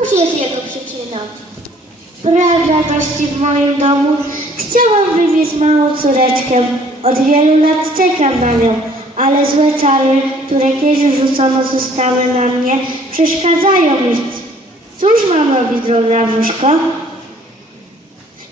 Cóż jest jego przyczyną? Brak radości w moim domu. Chciałabym mieć małą córeczkę. Od wielu lat czekam na nią, ale złe czary, które kiedyś rzucono zostały na mnie, przeszkadzają mi. Cóż mam robić, droga wróżko?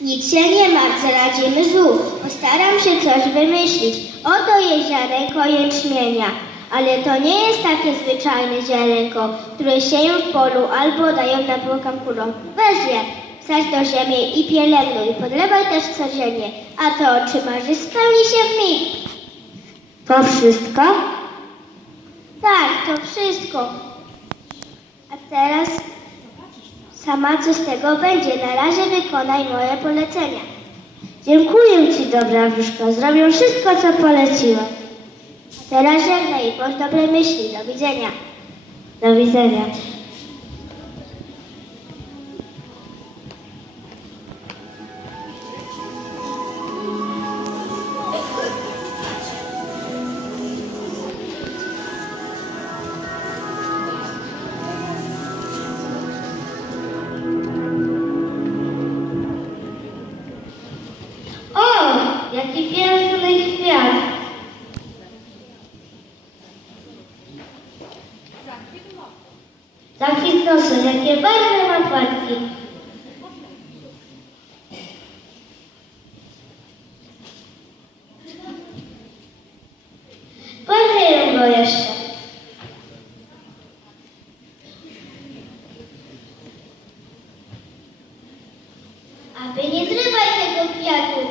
Nic się nie martw, zaradzimy złu. Postaram się coś wymyślić. Oto jest ziarenko jęczmienia. Ale to nie jest takie zwyczajne ziarenko, które sieją w polu albo dają na błokam kulą. Weź je, wsadź do ziemi i pielęgnuj. Podlewaj też codziennie. A to, czy marzysz, spełni się w mig. To wszystko? Tak, to wszystko. A teraz sama co z tego będzie. Na razie wykonaj moje polecenia. Dziękuję Ci, dobra wróżko. Zrobię wszystko, co poleciła. Teraz żegnaj i bądź dobrej myśli. Do widzenia. Do widzenia.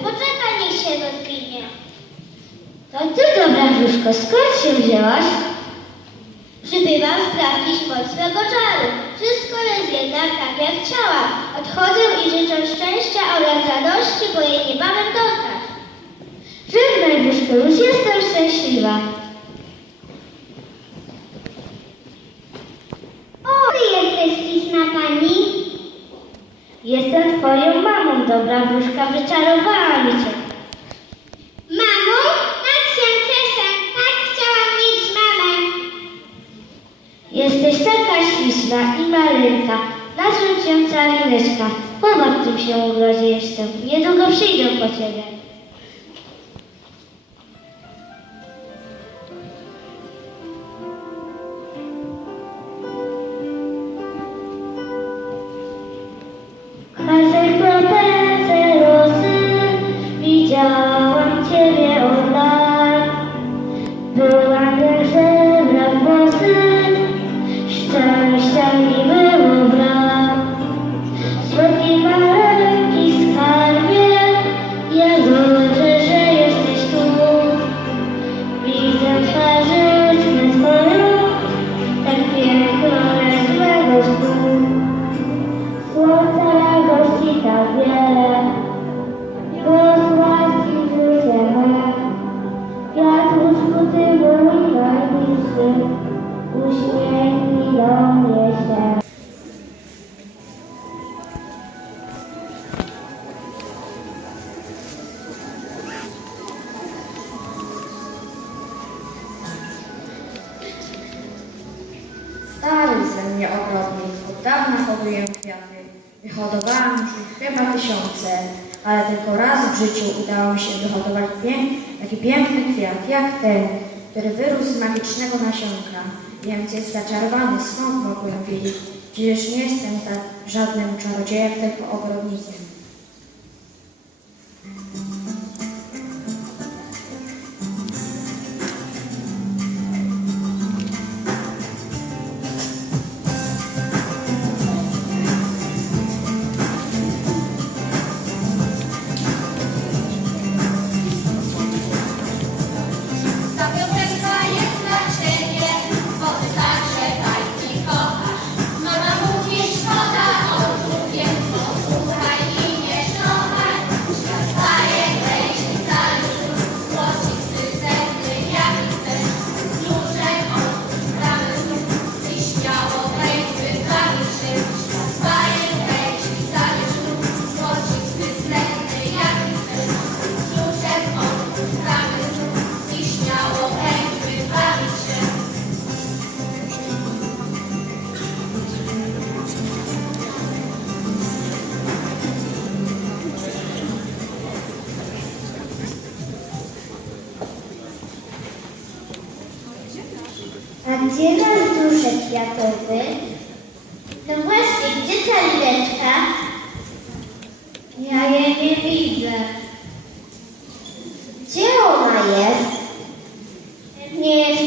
Poczekaj, niech się rozwinie. To ty, dobra wróżko, skąd się wzięłaś? Przybywam sprawdzić moc swego czaru. Wszystko jest jednak tak, jak chciałam. Odchodzę i życzę szczęścia oraz radości, bo jej niebawem doznać. Żegnaj wróżko, już jestem szczęśliwa. Gracias. Życiu udało mi się wyhodować pięk, taki piękny kwiat jak ten, który wyrósł z magicznego nasionka, więc jest zaczarowany. Skąd mogłem wiedzieć? Przecież nie jestem żadnym czarodziejem, tylko ogrodnikiem. Ten różek kwiatowy. To właśnie, gdzie ta lileczka? Ja jej nie widzę. Gdzie ona jest? Nie jest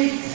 Amen.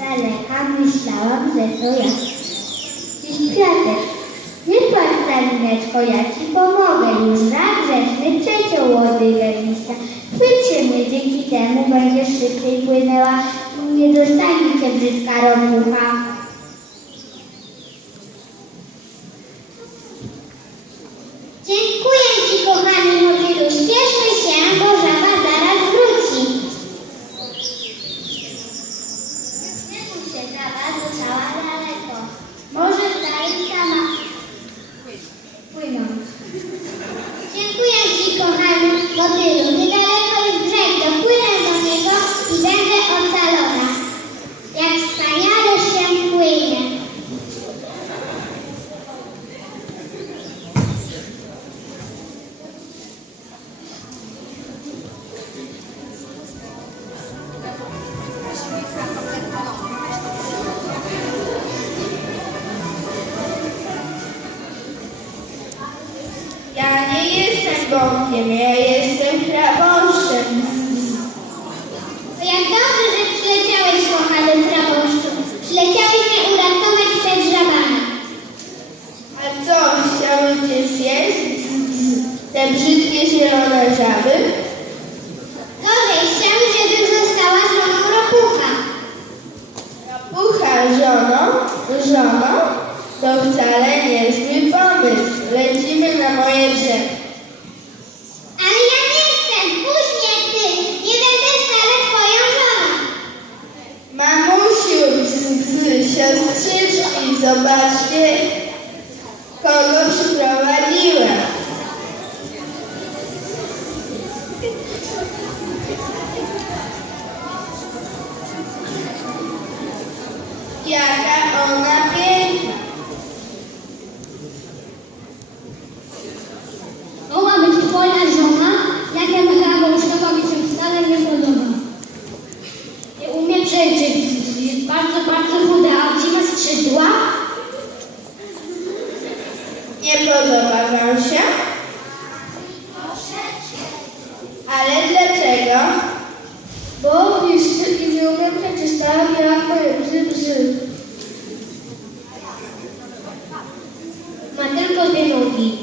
daleka myślałam, że to ja. Dziś kwiatek, nie patrz za ja ci pomogę. Już na grzeczny przeciął łodygę lista. Chwytrzymy, dzięki temu będziesz szybciej płynęła. Nie dostanie cię brzydka ropucha. Madre Potenoki.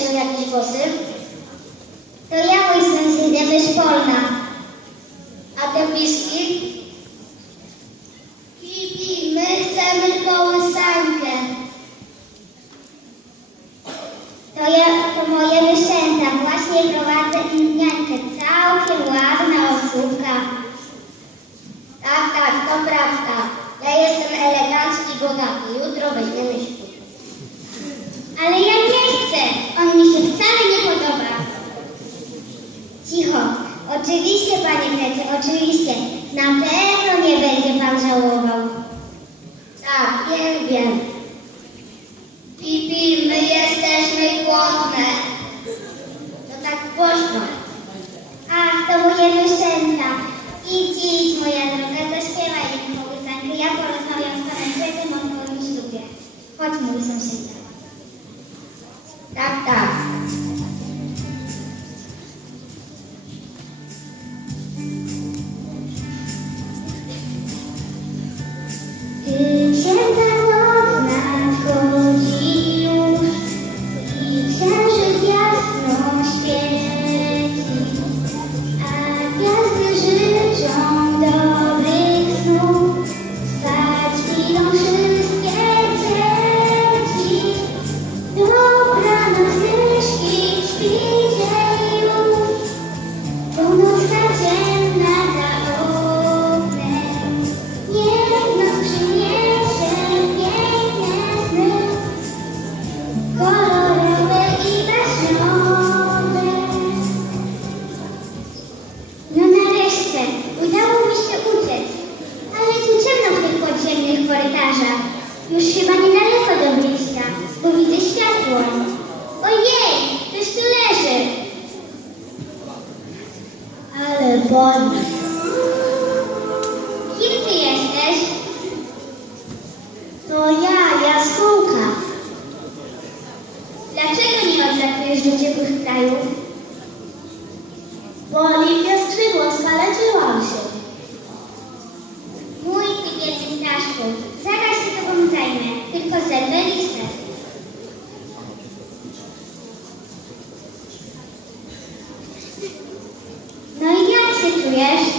się jakieś głosy. To ja, mój syn, idę bez polna. A te piski Januszenka. Idź, idź, moja droga, zaśpiewaj im piosenkę. Ja porozmawiam z panem Kwiatem o twoim ślubie. Chodź, mój sąsiedzi. conhece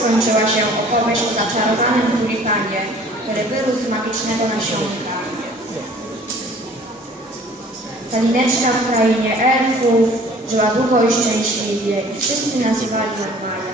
skończyła się opowieść o zaczarowanym tulipanie, który wyrósł z magicznego nasionka. Ta w krainie elfów żyła długo i szczęśliwie i wszyscy nazywali normalnie.